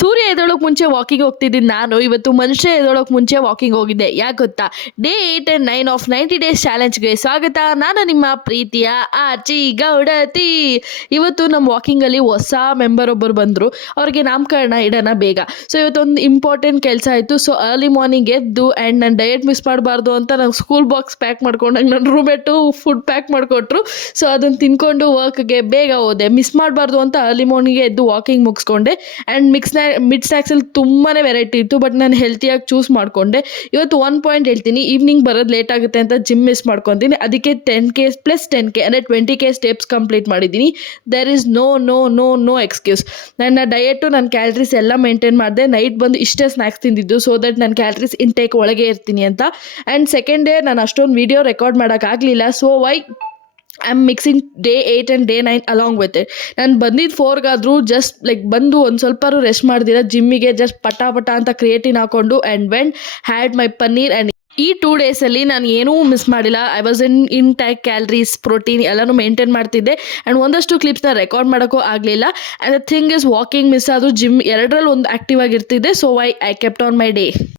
ಸೂರ್ಯ ಎದ್ದೇಳೋಕೆ ಮುಂಚೆ ವಾಕಿಂಗ್ ಹೋಗ್ತಿದ್ದೀನಿ ನಾನು. ಇವತ್ತು ಮನುಷ್ಯ ಎದ್ದೇಳೋಕೆ ಮುಂಚೆ ವಾಕಿಂಗ್ ಹೋಗಿದ್ದೆ. ಯಾಕೆ ಗೊತ್ತಾ? ಡೇ 8 ಆ್ಯಂಡ್ 9 ಆಫ್ 90 ಡೇಸ್ ಚಾಲೆಂಜ್ಗೆ ಸ್ವಾಗತ. ನಾನು ನಿಮ್ಮ ಪ್ರೀತಿಯ ಆರ್ಚಿ ಗೌಡತಿ. ಇವತ್ತು ನಮ್ಮ ವಾಕಿಂಗಲ್ಲಿ ಹೊಸ ಮೆಂಬರ್ ಒಬ್ಬರು ಬಂದರು. ಅವ್ರಿಗೆ ನಾಮಕರಣ ಇಡೋಣ ಬೇಗ. ಸೊ ಇವತ್ತೊಂದು ಇಂಪಾರ್ಟೆಂಟ್ ಕೆಲಸ ಆಯಿತು. ಸೊ ಅರ್ಲಿ ಮಾರ್ನಿಂಗ್ ಎದ್ದು ಆ್ಯಂಡ್ ನಾನು ಡಯಟ್ ಮಿಸ್ ಮಾಡಬಾರ್ದು ಅಂತ ನಾನು ಸ್ಕೂಲ್ ಬಾಕ್ಸ್ ಪ್ಯಾಕ್ ಮಾಡ್ಕೊಂಡಾಗ ನನ್ನ ರೂಮ್ಮೇಟು ಫುಡ್ ಪ್ಯಾಕ್ ಮಾಡಿಕೊಟ್ರು. ಸೊ ಅದನ್ನು ತಿನ್ಕೊಂಡು ವರ್ಕ್ಗೆ ಬೇಗ ಹೋದೆ. ಮಿಸ್ ಮಾಡಬಾರ್ದು ಅಂತ ಅರ್ಲಿ ಮಾರ್ನಿಂಗ್ಗೆ ಎದ್ದು ವಾಕಿಂಗ್ ಮುಗಿಸ್ಕೊಂಡೆ. ಆ್ಯಂಡ್ ಮಿಡ್ ಸ್ನ್ಯಾಕ್ಸಲ್ಲಿ ತುಂಬಾ ವೆರೈಟಿ ಇತ್ತು, ಬಟ್ ನಾನು ಹೆಲ್ತಿಯಾಗಿ ಚೂಸ್ ಮಾಡಿಕೊಂಡೆ. ಇವತ್ತು 1 ಪಾಯಿಂಟ್ ಹೇಳ್ತೀನಿ, ಈವ್ನಿಂಗ್ ಬರೋದು ಲೇಟ್ ಆಗುತ್ತೆ ಅಂತ ಜಿಮ್ ಮಿಸ್ ಮಾಡ್ಕೊತೀನಿ. ಅದಕ್ಕೆ 10K ಪ್ಲಸ್ 10K ಅಂದರೆ 20K ಸ್ಟೆಪ್ಸ್ ಕಂಪ್ಲೀಟ್ ಮಾಡಿದ್ದೀನಿ. There is no excuse. ನನ್ನ ಡಯಟು, ನನ್ನ ಕ್ಯಾಲರೀಸ್ ಎಲ್ಲ ಮೇಂಟೈನ್ ಮಾಡಿದೆ. ನೈಟ್ ಬಂದು ಇಷ್ಟೇ ಸ್ನ್ಯಾಕ್ಸ್ ತಿಂದಿದ್ದು, ಸೊ ದಟ್ ನನ್ನ ಕ್ಯಾಲರೀಸ್ ಇಂಟೇಕ್ ಒಳಗೆ ಇರ್ತೀನಿ ಅಂತ. ಆ್ಯಂಡ್ ಸೆಕೆಂಡ್ ಡೇ ನಾನು ಅಷ್ಟೊಂದು ವೀಡಿಯೋ ರೆಕಾರ್ಡ್ ಮಾಡೋಕ್ಕಾಗಲಿಲ್ಲ. So I am mixing day 8 and day 9 along with it. ನಾನು ಬಂದಿದ್ದು 4ಗಾದರೂ ಜಸ್ಟ್ ಬಂದು ಒಂದು ಸ್ವಲ್ಪ ರೆಸ್ಟ್ ಮಾಡ್ದಿರ ಜಿಮ್ಮಿಗೆ ಜಸ್ಟ್ ಪಟ ಅಂತ ಕ್ರಿಯೇಟಿನ್ ಹಾಕೊಂಡು and went had my paneer. And ಈ 2 ಡೇಸಲ್ಲಿ ನಾನು ಏನೂ ಮಿಸ್ ಮಾಡಿಲ್ಲ. I was intake calories, protein ಎಲ್ಲನೂ ಮೇಂಟೈನ್ ಮಾಡ್ತಿದ್ದೆ. ಆ್ಯಂಡ್ ಒಂದಷ್ಟು ಕ್ಲಿಪ್ಸ್ನ ರೆಕಾರ್ಡ್ ಮಾಡೋಕ್ಕೂ ಆಗಲಿಲ್ಲ. And the thing is, walking miss ಆದರೂ ಜಿಮ್ ಎರಡರಲ್ಲಿ ಒಂದು ಆ್ಯಕ್ಟಿವ್ ಆಗಿರ್ತಿದ್ದೆ. So I kept on my day.